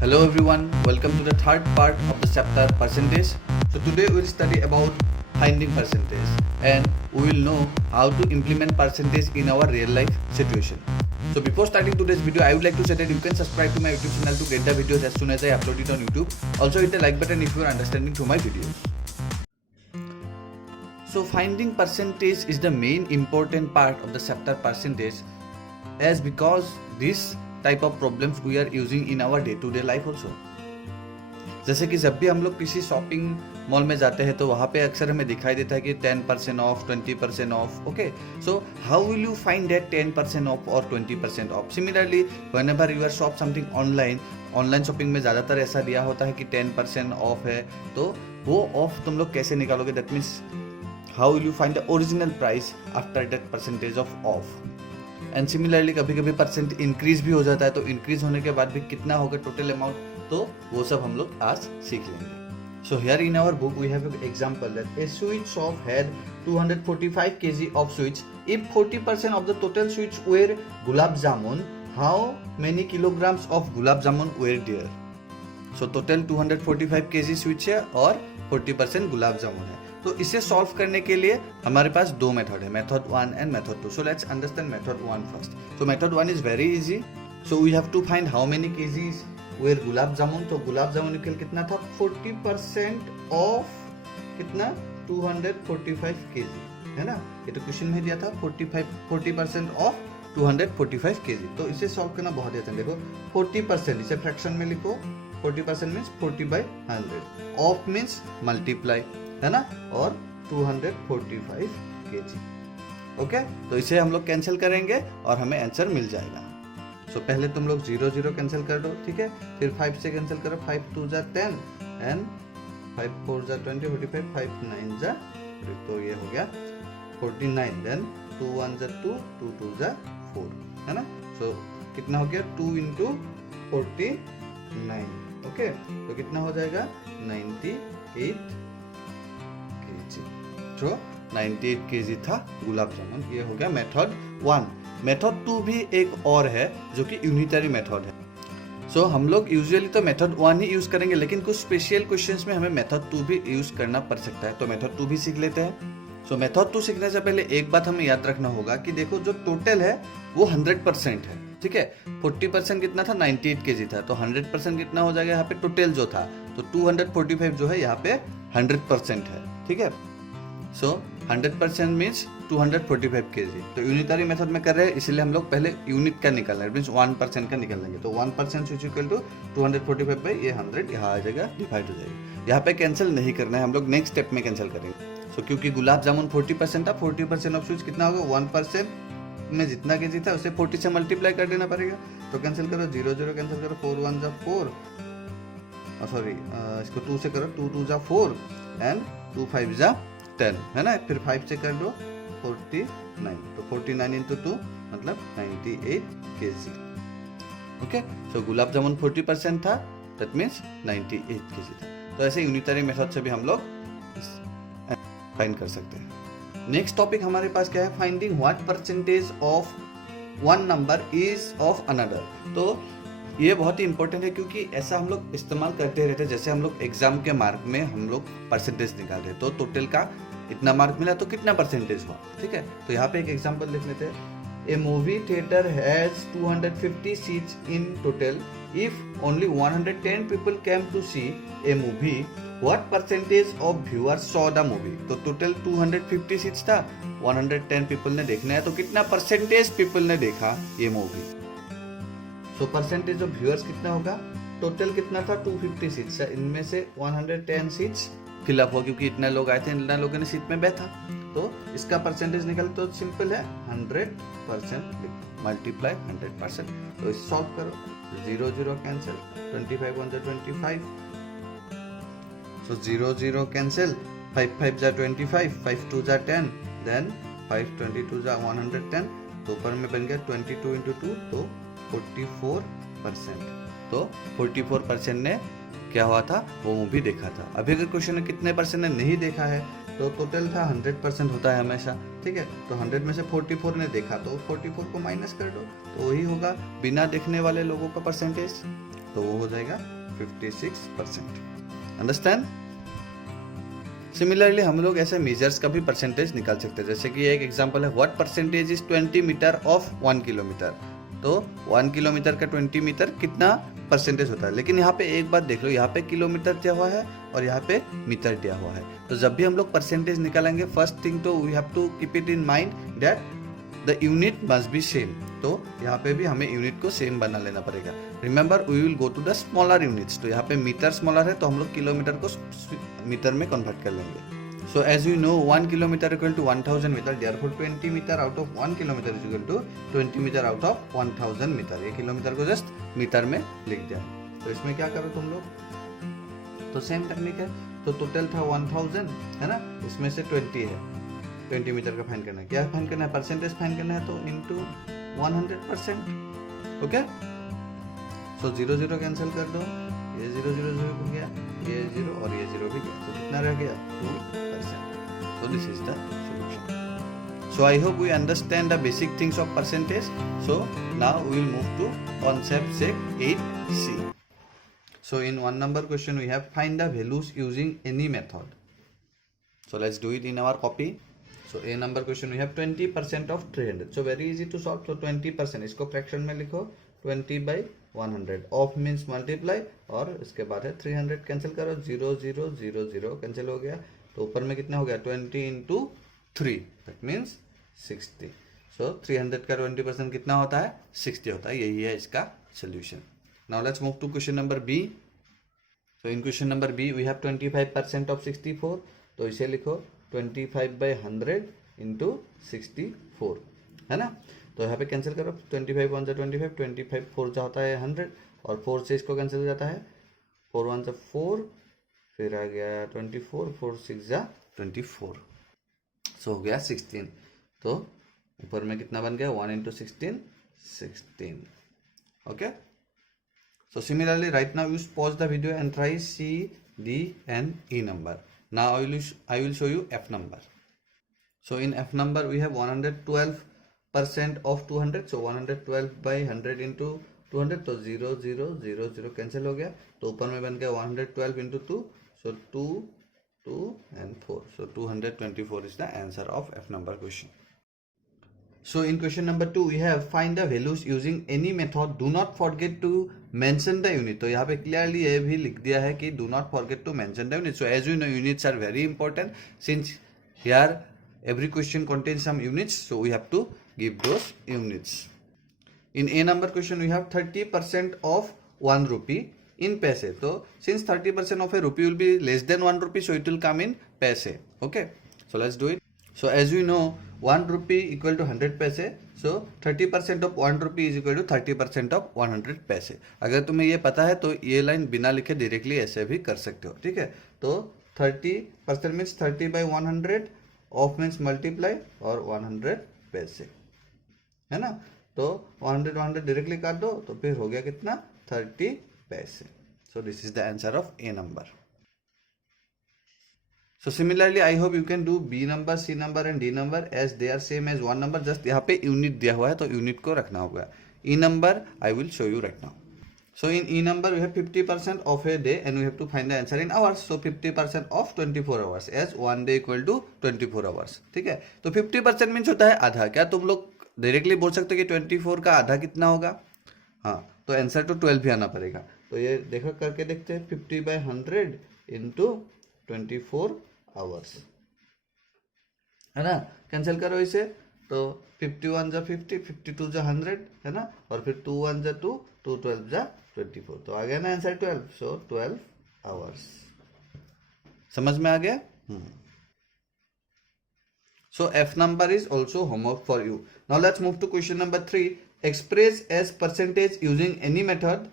Hello everyone, welcome to the third part of the chapter percentage. So today we will study about finding percentage and we will know how to implement percentage in our real life situation. So before starting today's video, I would like to say that you can subscribe to my YouTube channel to get the videos as soon as I upload it on YouTube. Also hit the like button if you are understanding through my videos. So finding percentage is the main important part of the chapter percentage as because this type of problems we are using in our day to day life also. जैसे कि जब भी हम लोग किसी shopping mall में जाते हैं तो वहाँ पे अक्सर हमें दिखाई देता है कि 10% off, 20% off. Okay, so how will you find that 10% off और 20% off? Similarly whenever you are shop something online shopping में ज़्यादातर ऐसा दिया होता है कि 10% ऑफ है, तो वो ऑफ तुम लोग कैसे निकालोगे? That means how will you find the original price after that percentage of. And similarly कभी कभी परसेंट इंक्रीज भी हो जाता है, तो इंक्रीज होने के बाद भी कितना होगा टोटल अमाउंट, तो वो सब हम लोग आज सीख लेंगे. So here in our book we have an example that a sweet shop had 245 kg of sweets. If 40% of the total sweets were gulab jamun, how many kilograms of gulab jamun were there? So total 245 kg sweets है और 40% गुलाब जामुन है. तो इसे solve करने के लिए हमारे पास दो मेथड है, method 1 and method 2. So let's understand method 1 first. So method 1 is very easy. So we have to find how many kgs were gulab jamun. तो गुलाब जामुन कितना था? 40% ऑफ कितना? 245 केजी है ना. ये तो क्वेश्चन में दिया था 40% ऑफ 245 केजी. तो इसे सॉल्व करना बहुत आसान. देखो 40%, इसे फ्रैक्शन में लिखो. 40% मीन्स 40/100. ऑफ मीन्स मल्टीप्लाई है ना, और 245 kg. ओके, तो इसे हम लोग कैंसिल करेंगे और हमें आंसर मिल जाएगा. सो पहले तुम लोग 0 0 कैंसिल कर दो, ठीक है. फिर 5 से कैंसिल करो. 5 2 जा 10 एंड 5 4 जा 20, 45, 5 9 जा, तो ये हो गया 49. देन 2 1 जा 2, 2 2 जा 4 है ना. सो कितना हो गया? 2 into 49. ओके, तो कितना हो जाएगा? 98 जो 98 kg था गुलाब जामुन. ये हो गया मेथड 1. मेथड 2 भी एक और है जो कि यूनिटरी मेथड है. सो हम लोग यूजुअली तो मेथड 1 ही यूज करेंगे, लेकिन कुछ स्पेशल क्वेश्चंस में हमें मेथड 2 भी यूज करना पड़ सकता है. तो मेथड 2 भी सीख लेते हैं. सो मेथड 2 सीखने से पहले एक बात हमें याद रखना होगा कि देखो जो टोटल है वो 100% है, ठीक है. 40% कितना था? 98 kg था. तो 100% कितना हो जाएगा यहाँ पे टोटल जो था? तो 245 जो है यहाँ पे 100% है, ठीक है. सो 100% मीन्स 245 kg. तो यूनिटरी मेथड में कर रहे हैं, इसलिए हम लोग पहले यूनिट का निकालना है, मीन्स 1% का निकाल लेंगे. तो 1% इज इक्वल टू 245 बाई ये 100 यहाँ आ जाएगा, डिवाइड हो जाएगा. यहाँ पे कैंसिल नहीं करना है, हम लोग नेक्स्ट स्टेप में कैंसिल करेंगे. सो क्योंकि गुलाब जामुन 40% था, 40% ऑफ स्वीट्स कितना होगा? 1% में जितना केजी था उसे 40 से मल्टीप्लाई कर देना पड़ेगा. तो कैंसिल करो, 0 0 कैंसिल करो. 4 1 जा 4, सॉरी इसको 2 से करो. 2 2 जा 4 एंड 2 5 जा 10 है ना. फिर 5 से कर दो 49. तो 49 into 2 मतलब 98 kg. ओके, सो गुलाब जामुन 40% था, दैट मीन्स 98 kg था. तो ऐसे यूनिटरी मेथड से भी हम लोग फाइंड कर सकते हैं. नेक्स्ट टॉपिक हमारे पास क्या है? Finding what percentage of one number is of another. तो ये बहुत ही इंपॉर्टेंट है क्योंकि ऐसा हम लोग इस्तेमाल करते रहते हैं. जैसे हम लोग एग्जाम के मार्क में हम लोग परसेंटेज निकाल रहे हैं, तो टोटल का इतना मार्क मिला तो कितना परसेंटेज हुआ, ठीक है. तो यहाँ पे एक एग्जांपल लिख लेते हैं. A movie theatre has 250 seats in total. If only 110 people came to see a movie, what percentage of viewers saw the movie. तो टोटल 250 सीट्स था, 110 पीपल ने देखना है, तो कितना परसेंटेज पीपल ने देखा ये movie. So percentage of viewers कितना होगा? टोटल कितना था? 250 सीट्स है, इनमें से 110 सीट्स फिलअप हो, क्योंकि इतने लोग आए थे, इतना लोगों ने सीट में बैठा. तो इसका परसेंटेज निकल तो सिंपल है, 100% मल्टीप्लाई 100%. तो इसे सॉल्व करो. 0 0 कैंसिल, 25 1 जा 25. सो 0 0 कैंसिल, 5 5 जा 25, 5 2 जा 10, देन 5 22 जा 110. तो ऊपर में बन गया 22 into 2, तो 44%. तो 44% ने क्या हुआ था? वो मूवी देखा था. अभी अगर क्वेश्चन में कितने परसेंट ने नहीं देखा है, तो टोटल था 100% होता है हमेशा, ठीक है. तो 100 में से 44 ने देखा, तो 44 को माइनस कर दो, तो वही होगा बिना देखने वाले लोगों का परसेंटेज. तो वो हो जाएगा 56%। अंडरस्टैंड? सिमिलरली हम लोग ऐसे मेजर्स का भी परसेंटेज निकाल सकते हैं। जैसे कि एक एग्जांपल है, what percentage is 20 metre of 1 kilometre. तो 1 किलोमीटर का 20 मीटर कितना परसेंटेज होता है। लेकिन यहाँ पे एक बात देख लो, यहाँ पे किलोमीटर दिया हुआ है और यहाँ पे मीटर दिया हुआ है। तो जब भी हम लोग परसेंटेज निकालेंगे, फर्स्ट थिंग तो we have to keep it in mind that the unit must be same. तो यहाँ पे भी हमें यूनिट को सेम बना लेना पड़ेगा। Remember we will go to the smaller units. तो यहाँ पे मीटर स्मॉलर है तो हम लोग किलोमीटर को मीटर में कन्वर्ट कर लेंगे। So as you know 1 kilometre equal to 1000 metre, therefore 20 metre out of 1 kilometre is equal to 20 metre out of 1000 metre. ये किलोमीटर को जस्ट मीटर में लिख दिया। तो इसमें क्या करो तुम लोग, तो सेम टेक्निक है। तो टोटल था 1000 है ना, इसमें से 20 है, 20 मीटर का फाइन करना है। क्या फाइन करना है? परसेंटेज फाइन करना है। तो इनटू 100%। ओके, सो 0 0 कैंसिल कर दो, ये 0 0 0 हो गया, ये 0 और ये 0 भी गया। तो कितना रह गया? 2%। So this is the solution. So I hope we understand the basic things of percentage. So now we will move to concept set 8C. So in 1 number question we have find the values using any method. So let's do it in our copy. So a number question we have 20% of 300. So very easy to solve. So 20% इसको fraction में लिखो, 20/100. Of means multiply और इसके बाद है 300 cancel करो, 0 0 0 0 cancel हो गया। तो ऊपर में कितना हो गया? 20 इंटू 3 दैट मीन्स 60। सो 300 का 20% कितना होता है? 60 होता है। यही है इसका solution. Now let's move to question number B. So in question number B we have 25% of 64। तो इसे लिखो 25/100 इंटू 64 है ना। तो यहाँ पे कैंसिल करो, 25 1 जा 25, 25 4 जा होता है 100 और 4 से इसको कैंसिल हो जाता है, 4 1 जा 4, फिर आ गया 24, 4 6 जा 24, सो हो गया 16। तो ऊपर में कितना बन गया? 1 into 16 16। Okay, so similarly right now you pause the video and try C, D and E number. Now I will show you F number. So in F number we have 112% of 200. So 112/100 into 200, तो 0 0 0 0 cancel हो गया। तो ऊपर में बन गया 112 into 2, so 2 2 and 4, so 224 is the answer of F number question. So in question number 2 we have find the values using any method. Do not forget to mention the unit. तो यहाँ पे clearly ये भी लिख दिया है कि do not forget to mention the unit. So as you know units are very important since here every question contains some units. So we have to give those units. In A number question we have 30% of 1 rupee in paise. So since 30% of a rupee will be less than 1 rupee, so it will come in paise. Okay, so let's do it. So as you know 1 rupee equal to 100 पैसे, so 30% of 1 rupee is equal to 30% of 100 पैसे। अगर तुम्हें ये पता है तो ये line बिना लिखे डायरेक्टली ऐसे भी कर सकते हो। ठीक है, तो 30% मीन्स 30/100, ऑफ मीन्स मल्टीप्लाई और 100 पैसे है ना। तो 100 100 डायरेक्टली काट दो तो फिर हो गया कितना? 30 पैसे। So this is the answer of A number. So similarly I hope you can do B number, C number and D number as they are same as 1 number. Just यहाँ पे यूनिट दिया हुआ है तो यूनिट को रखना होगा। E number I will show you right now. So in E number we have 50% of a day and we have to find the answer in hours. So 50% of 24 hours as 1 day equal to 24 hours. ठीक है, तो 50% means होता है आधा। क्या तुम लोग directly बोल सकते हो कि 24 का आधा कितना होगा? हाँ, तो आंसर तो 12 भी आना पड़ेगा। तो ये देखो करके देखते हैं, 50/100 इंटू 24 आवर्स है ना। कैंसिल करो इसे, तो 51 जा 50, 52 जा 100 है ना, और फिर 2 1 जा 2, 2 12 जा 24, तो आ गया ना आंसर 12। सो 12 आवर्स। समझ में आ गया? So F number is also homework for you. Now let's move to question number 3। Express as percentage using any method.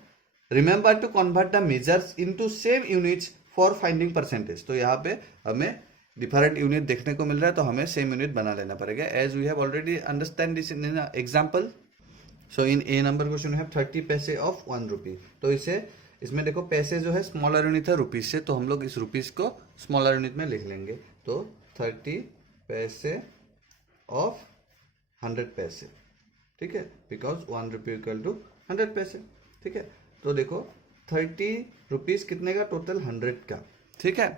Remember to convert the measures into same units for finding percentage. तो यहाँ पे हमें different unit देखने को मिल रहा है तो हमें सेम यूनिट बना लेना पड़ेगा as we have already understand this in example. So in A number question we have 30 पैसे ऑफ 1 रुपी। तो इसमें देखो पैसे जो है स्मॉलर यूनिट है रुपीज से, तो हम लोग इस रुपीज को स्मॉलर यूनिट में लिख लेंगे। तो 30 पैसे ऑफ 100 पैसे, ठीक है, बिकॉज 1 रुपी इक्वल टू 100 पैसे। ठीक है, तो देखो 30 रुपीज कितने का? टोटल 100 का, ठीक है।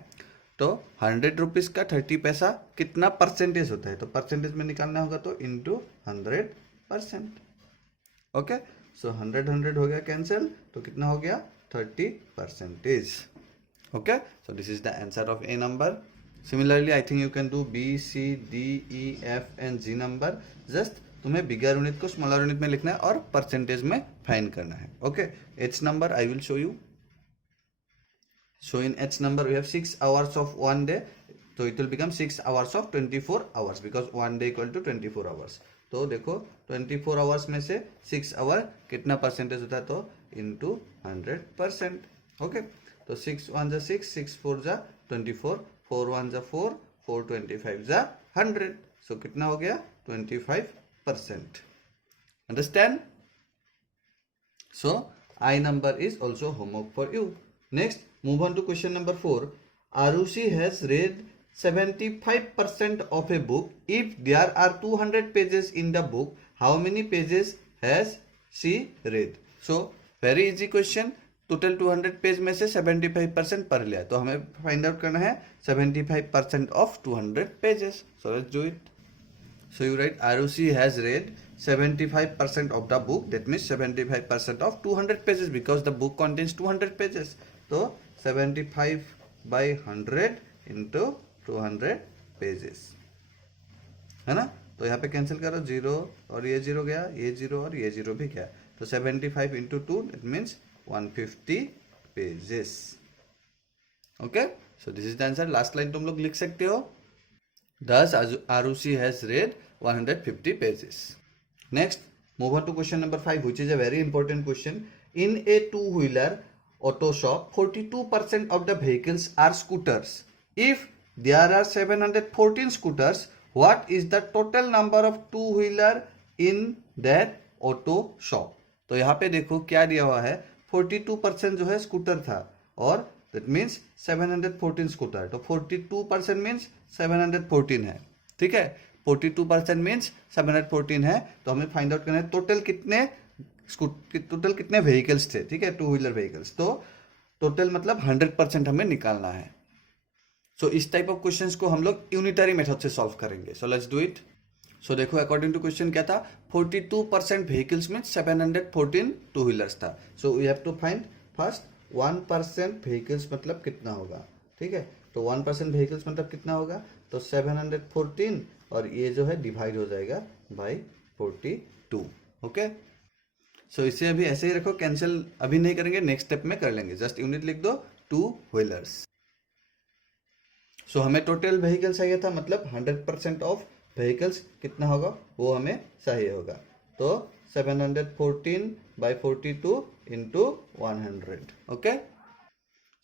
तो 100 रुपीज का 30 पैसा कितना परसेंटेज होता है? तो परसेंटेज में निकालना होगा, तो इंटू 100%। ओके, सो 100 हो गया कैंसिल, तो कितना हो गया? 30%। Okay, so this is the answer of A number. Similarly, I think you can do B, C, D, E, F and G number. Just तुम्हें बिगर यूनिट को स्मॉलर यूनिट में लिखना है और परसेंटेज में फाइंड करना है। Okay, H number I will show you. So in H number we have 6 hours of one day. So it will become 6 hours of 24 hours because one day equal to 24 hours. तो देखो 24 hours में से 6 our कितना percentage होता है? तो into 100%। Okay, तो 6 1 जा 6, 6 4 जा 24, 4 1 जा 4, 4 25 जा 100। सो कितना हो गया? 25%। Understand? So I number is also homework for you. Next, move on to question number 4. Arushi has read 75% of a book. If there are 200 pages in the book, how many pages has she read? So very easy question. Total 200 page में से 75% पढ़ लिया, तो हमें find out करना है 75% of 200 pages. So let's do it. So you write Arushi has read 75% of the book. That means 75% of 200 pages because the book contains 200 pages. तो 75 by 100 into 200 pages, है ना? तो यहाँ पे कैंसिल करो, 0 और ये 0 गया, ये 0 और ये 0 भी गया। तो 75 into 2 that means 150 pages. Okay, so this is the answer. Last line तुम लोग लिख सकते हो, Thus Arushi has read 150 pages. Next, move on to question number 5, which is a very important question. In a two-wheeler auto shop, 42% of the vehicles are scooters. If there are 714 scooters, what is the total number of two-wheeler in that auto shop? तो यहाँ पे देखो क्या दिया हुआ है, 42% जो है स्कूटर था और that means 714 स्कूटर। तो 42% मीन्स 714 है, ठीक है। 42% मीन्स 714 है, तो हमें फाइंड आउट करना है टोटल कितने व्हीकल्स थे, ठीक है, टू व्हीलर व्हीकल्स। तो टोटल मतलब 100% हमें निकालना है। सो इस टाइप ऑफ क्वेश्चंस को हम लोग यूनिटरी मेथड से सॉल्व करेंगे। So let's do it. So देखो अकॉर्डिंग टू क्वेश्चन क्या था, 42% व्हीकल्स मीन्स 714 टू व्हीलर्स था। So we have to find first 1% vehicles मतलब कितना होगा, ठीक है। तो 1% व्हीकल्स मतलब कितना होगा, तो 714 और ये जो है डिवाइड हो जाएगा बाय 42। ओके, सो इसे अभी ऐसे ही रखो, कैंसिल अभी नहीं करेंगे, नेक्स्ट स्टेप में कर लेंगे। जस्ट यूनिट लिख दो, टू व्हीलर्स। सो हमें टोटल व्हीकल चाहिए था, मतलब 100% ऑफ व्हीकल्स कितना होगा वो हमें चाहिए होगा। तो 714 by 42 into 100। ओके,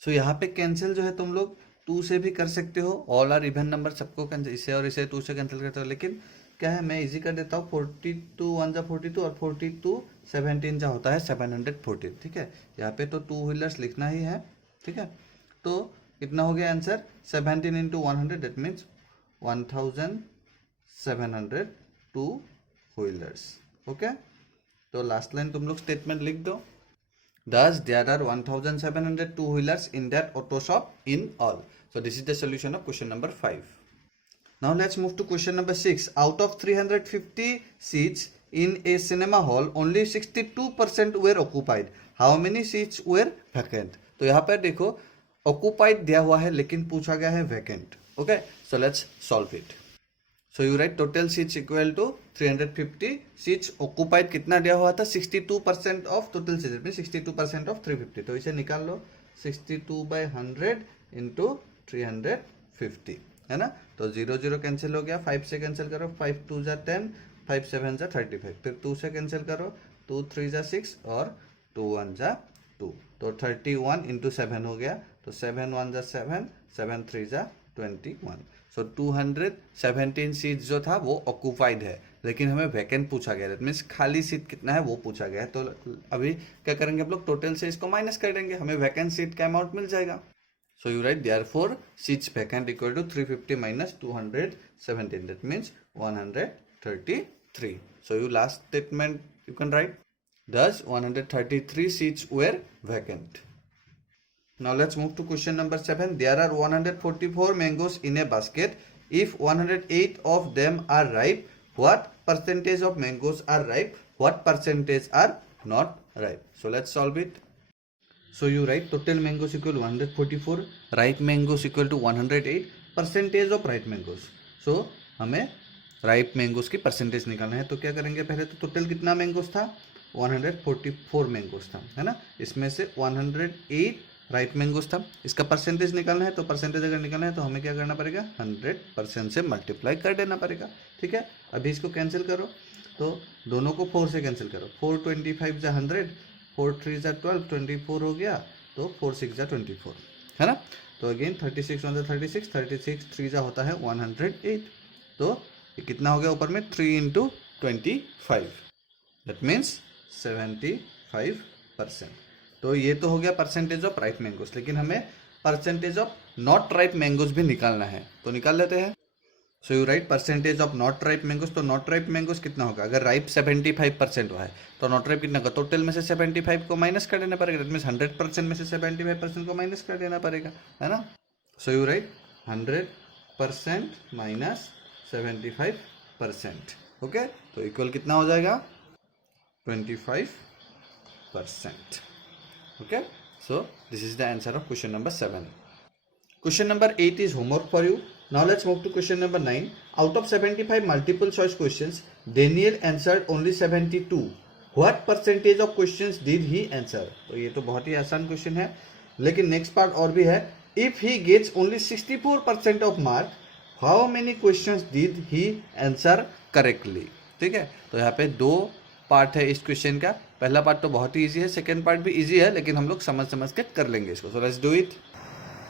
सो यहाँ पे कैंसिल जो है तुम लोग 2 से भी कर सकते हो, ऑल आर इवन नंबर, सबको कैंसिल, इसे और इसे 2 से कैंसिल करते हो। लेकिन क्या है, मैं इजी कर देता हूँ, 42 1 जा 42 और 42 17 जा होता है 714, ठीक है। यहाँ पे तो टू व्हीलर्स लिखना ही है, ठीक है। तो कितना हो गया answer, 17 into 100 that means 1700 two wheelers. Okay, तो लास्ट लाइन तुम लोग स्टेटमेंट लिख दो, thus there are 1700 two wheelers in that auto shop in all. So this is the solution of question number 5. Now let's move to question number 6. Out of 350 seats in a cinema hall, only 62% were occupied. How many seats were vacant? तो यहाँ पर देखो occupied दिया हुआ है लेकिन पूछा गया है vacant. Okay, so let's solve it. So you write total seats equal to 350 seats occupied कितना दिया हुआ था, 62% of total seats में 62% of 350। तो इसे निकाल लो, 62 by 100 into 350, है ना। तो 0 0 कैंसिल हो गया, 5 से कैंसिल करो, 5 2 जा 10, 5 7 जा 35, फिर 2 से कैंसिल करो, 2 3 जा 6 और 2 1 जा 2, तो 31 into 7 हो गया। तो 7 1 जा 7, 7 3 जा 21। सो 217 सीट जो था वो ऑक्यूपाइड है, लेकिन हमें वैकेंट पूछा गया, दैट मीन्स खाली सीट कितना है वो पूछा गया है। तो अभी क्या करेंगे हम लोग, टोटल से इसको माइनस कर देंगे, हमें वैकेंट सीट का अमाउंट मिल जाएगा। So you write therefore seats vacant equal to 350 minus 217, that means 133। So you last statement you can write, thus 133 seats were vacant. Now let's move to question number 7. There are 144 mangoes in a basket. If 108 of them are ripe, what percentage of mangoes are ripe? What percentage are not ripe? So let's solve it. So you write total mangoes equal 144, ripe mangoes equal to 108, percentage of ripe mangoes. So हमें ripe mangoes की percentage निकालना है. तो क्या करेंगे, पहले तो total कितना मैंगोज था, 144 मैंगोज था, है ना. इसमें से 108 राइप मैंगोज था. इसका परसेंटेज निकालना है. तो परसेंटेज अगर निकालना है तो हमें क्या करना पड़ेगा, 100% से मल्टीप्लाई कर देना पड़ेगा. ठीक है. अभी इसको कैंसिल करो. तो दोनों को 4 से कैंसिल करो. 4 25 जा 100, 4 3 जा 12, 24 हो गया. तो 4 6 जा 24, है ना. तो अगेन 36 1 जा 36, 36 3 जा होता है 108. तो ये कितना हो गया ऊपर में, 3 इंटू 25, दैट मीन्स 75%. तो ये तो हो गया परसेंटेज ऑफ राइप मैंगोज. लेकिन हमें percentage of not ripe mangoes भी निकालना है. तो निकाल लेते हैं. सो you right percentage of not ripe mangoes. तो नॉट राइप मैंगोज कितना होगा, अगर राइप 75% हुआ है तो नॉट राइप कितना होगा, टोटल में से 75 को माइनस कर देना पड़ेगा. दैट मीन्स 100% में से 75% को माइनस कर देना पड़ेगा, है ना. सो यू राइट 100% माइनस 75%. ओके. तो इक्वल कितना हो जाएगा, 25%. Okay, so this is the answer of question number 7. Question number 8 is homework for you. Now let's move to question number 9. Out of 75 multiple choice questions, Daniel answered only 72. What percentage of questions did he answer? तो ये तो बहुत ही आसान question है, लेकिन next part और भी है. If he gets only 64% of mark, how many questions did he answer correctly? ठीक है. तो यहाँ पे दो पार्ट है इस क्वेश्चन का. पहला पार्ट तो बहुत ही इजी है, सेकेंड पार्ट भी इजी है, लेकिन हम लोग समझ के कर लेंगे इसको. सो let's do it.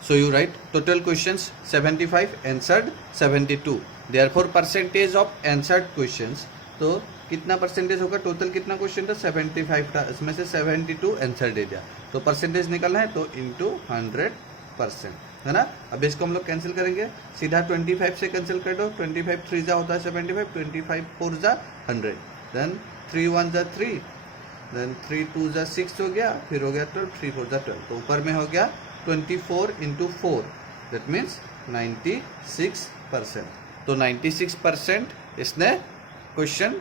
So you right total questions 75, answered 72. Therefore percentage of answered questions, तो कितना परसेंटेज होगा, टोटल कितना क्वेश्चन था 75 था, इसमें से 72 आंसर दे दिया. तो परसेंटेज निकालना है तो इंटू 100%, है ना. अब इसको हम लोग कैंसिल करेंगे. सीधा 25 से कैंसिल कर दो. 25 3 जा होता है 75, 25 4 जा 100, देन 3 1 जा 3, देन 3 2 जा 6 हो गया, फिर हो गया 12, 3 4 जा 12. तो ऊपर में हो गया 24 इंटू 4, दैट मीन्स 96%. तो 96% इसने क्वेश्चन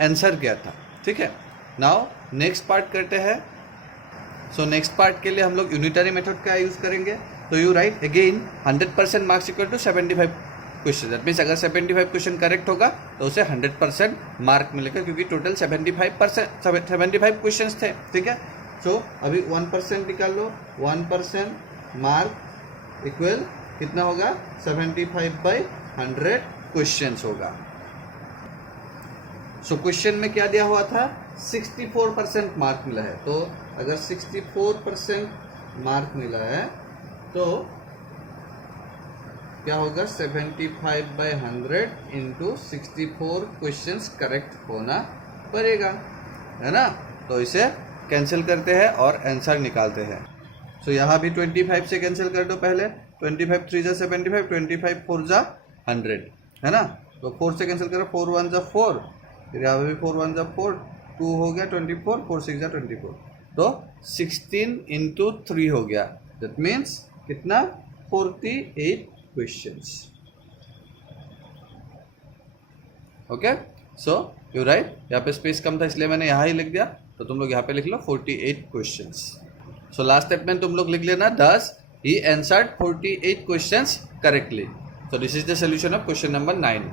आंसर किया था. ठीक है. नाउ नेक्स्ट पार्ट करते हैं. सो नेक्स्ट पार्ट के लिए हम लोग यूनिटरी मेथड का यूज करेंगे. तो you write again 100% marks equal to 75 question. That means अगर 75 क्वेश्चन करेक्ट होगा तो उसे 100% मार्क मिलेगा, क्योंकि टोटल 75 क्वेश्चन थे. ठीक है. सो अभी 1% निकाल लो. 1% मार्क इक्वल कितना होगा, 75/100 क्वेश्चन होगा. सो क्वेश्चन में क्या दिया हुआ था, 64% मार्क मिला है. तो अगर 64% मार्क मिला है तो क्या होगा, 75/100 इंटू 64 क्वेश्चंस करेक्ट होना पड़ेगा, है ना. तो इसे कैंसिल करते हैं और आंसर निकालते हैं. सो यहाँ भी 25 से कैंसिल कर दो पहले. 25 3 जा 75, 25 4 जा 100, है ना. तो 4 से कैंसिल करो. 4 1 जा 4, फिर यहाँ पे भी 4 1 जा 4, 2 हो गया 24, 4 6 जा 24. तो 16 इंटू 3 हो गया. दैट मीन्स कितना, 48 questions. Okay. So you right, यहाँ पे स्पेस कम था इसलिए मैंने यहाँ ही लिख दिया. तो तुम लोग यहाँ पे लिख लो 48 क्वेश्चंस. सो लास्ट स्टेटमेंट तुम लोग लिख लेना, thus he answered 48 questions correctly. So this is the solution of question number 9.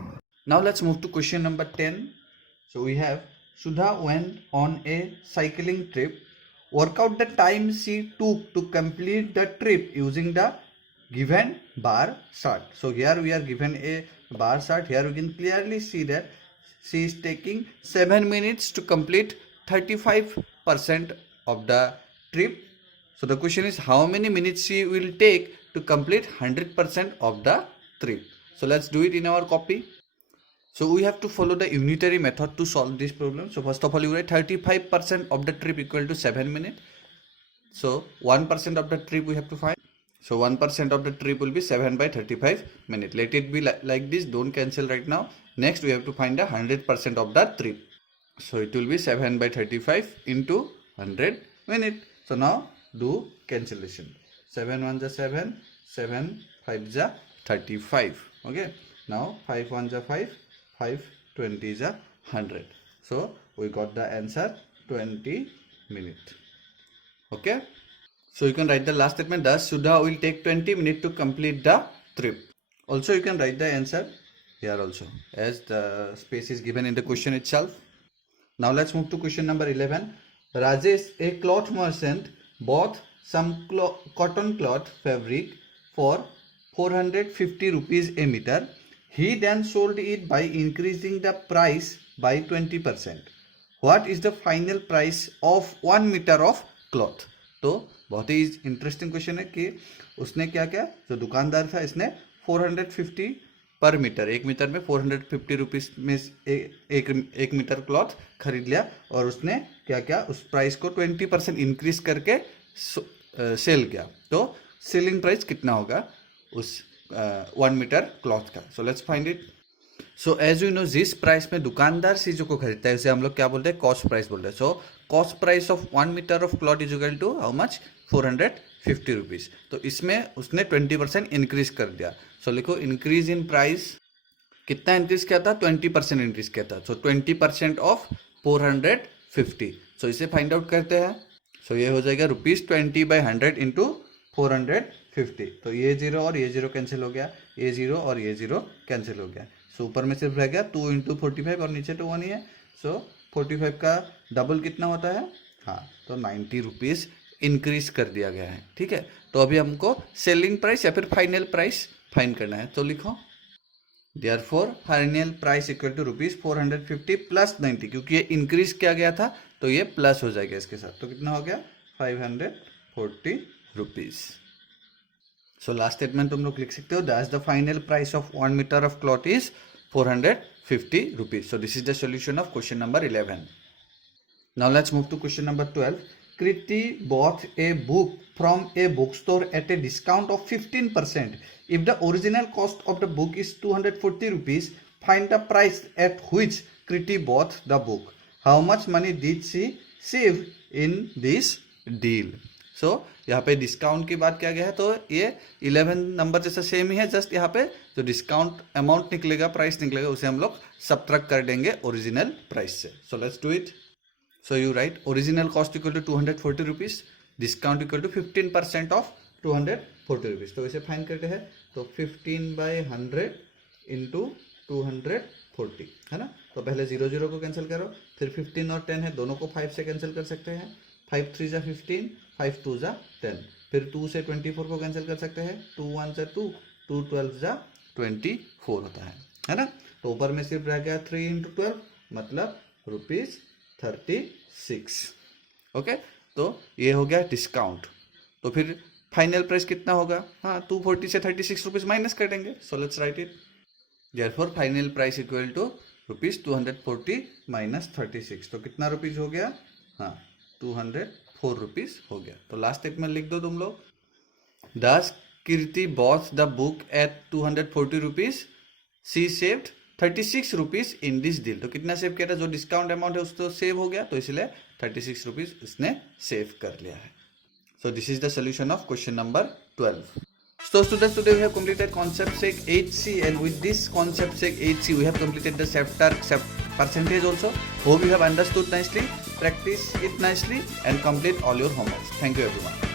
Now let's move to question number 10. So we have Sudha went on a cycling trip. Work out the time she took to complete the trip using the given bar chart. So here we are given a bar chart. Here we can clearly see that she is taking 7 minutes to complete 35% of the trip. So the question is, how many minutes she will take to complete 100% of the trip. So let's do it in our copy. So we have to follow the unitary method to solve this problem. So first of all, you write 35% of the trip equal to 7 minutes. So 1% of the trip we have to find. So 1% of the trip will be 7/35 minutes. Let it be like this. Don't cancel right now. Next, we have to find the 100% of the trip. So it will be 7/35 into 100 minutes. So now do cancellation. 7 1 जा 7, 7 5 जा 35. Okay, now 5 1 जा 5, 5 20 जा 100. So we got the answer 20 minutes. Okay, so you can write the last statement. Thus Sudha will take 20 minutes to complete the trip. Also you can write the answer here also, as the space is given in the question itself. Now let's move to question number 11. Rajesh, a cloth merchant, bought some cotton cloth fabric for 450 rupees a meter. He then sold it by increasing the price by 20%. What is the final price of 1 meter of cloth? तो बहुत ही interesting question है कि उसने क्या किया, जो दुकानदार था इसने 450 पर मीटर, 1 मीटर में 450 रुपीज में एक मीटर क्लॉथ खरीद लिया और उसने क्या किया, उस प्राइस को 20% इंक्रीज करके सेल किया. तो सेलिंग प्राइस कितना होगा उस 1 मीटर क्लॉथ का? So let's find it. So as you know, जिस प्राइस में दुकानदार चीजों को खरीदता है उसे हम लोग क्या बोलते हैं, कॉस्ट प्राइस बोलते हैं. So cost price of 1 metre of cloth is equal to how much, 450 rupees. तो इसमें उसने 20% इंक्रीज कर दिया. सो लिखो इंक्रीज इन प्राइस. कितना इंक्रीज किया था? 20% इंक्रीज किया था. सो 20% ऑफ 450. सो इसे फाइंड आउट करते हैं. सो ये हो जाएगा ₹20/100 इंटू 450. तो ये जीरो और ये जीरो कैंसिल हो गया, ये जीरो और ये जीरो कैंसिल हो गया. सो ऊपर में सिर्फ रह गया 2 इंटू 45 और नीचे तो 1 ही है. सो 45 का डबल कितना होता है? हाँ, तो 90 रुपीज़ इंक्रीज कर दिया गया है. ठीक है, तो अभी हमको सेलिंग प्राइस या फिर फाइनल प्राइस फाइंड करना है. तो लिखो therefore final price equal to ₹450 plus 90, क्योंकि ये इंक्रीज किया गया था तो ये प्लस हो जाएगा इसके साथ. तो कितना हो गया? 540 रुपीज़. सो लास्ट स्टेटमेंट तुम लोग लिख सकते हो, that's the final price of 1 metre of cloth is 450 rupees. So this is the solution of question number 11. Now let's move to question number 12. Kriti bought a book from a bookstore at a discount of 15%. If the original cost of the book is 240 rupees, find the price at which Kriti bought the book. How much money did she save in this deal? सो यहाँ पे discount की बात किया गया है. तो ये 11 number जैसा सेम ही है, जस्ट यहाँ पे जो डिस्काउंट अमाउंट निकलेगा, प्राइस निकलेगा, उसे हम लोग सबट्रैक्ट कर देंगे ओरिजिनल प्राइस से. So let's do it. So you write original cost equal to 240 rupees, discount equal to 15% of 240 rupees. तो इसे फाइंड करते हैं. तो 15/100 इंटू 240 है ना. तो पहले 0 को कैंसिल करो, फिर 15 और 10 है, दोनों को 5 से कैंसिल कर सकते हैं. 5 3 जा 15, 5 2 जा 10. फिर 2 से 24 को कैंसिल कर सकते हैं. 2 1 जा 2, 2 12 जा 24 होता है ना. तो ऊपर में सिर्फ रह गया 3 इंटू 12, मतलब ₹36. ओके, तो ये हो गया डिस्काउंट. तो फिर फाइनल प्राइस कितना होगा? हाँ, 240 से 36 रुपीज़ माइनस कर देंगे. So let's write it. Therefore final price equal to ₹240 minus 36. तो कितना रुपीज़ हो गया? हाँ, 204 रुपीज़ हो गया. तो लास्ट स्टेटमेंट लिख दो तुम लोग. दस Kirti bought the book at 240 rupees, she saved 36 rupees in this deal. तो कितना सेव किया था? जो डिस्काउंट अमाउंट है उसको सेव हो गया, तो इसलिए 36 रुपीज़ इसने सेव कर लिया है. So this is the solution of question number 12. So students, today we have completed concept sec 8C, and with this concept sec 8C we have completed the chapter percentage also. Hope you have understood nicely, practice it nicely and complete all your homeworks. Thank you everyone.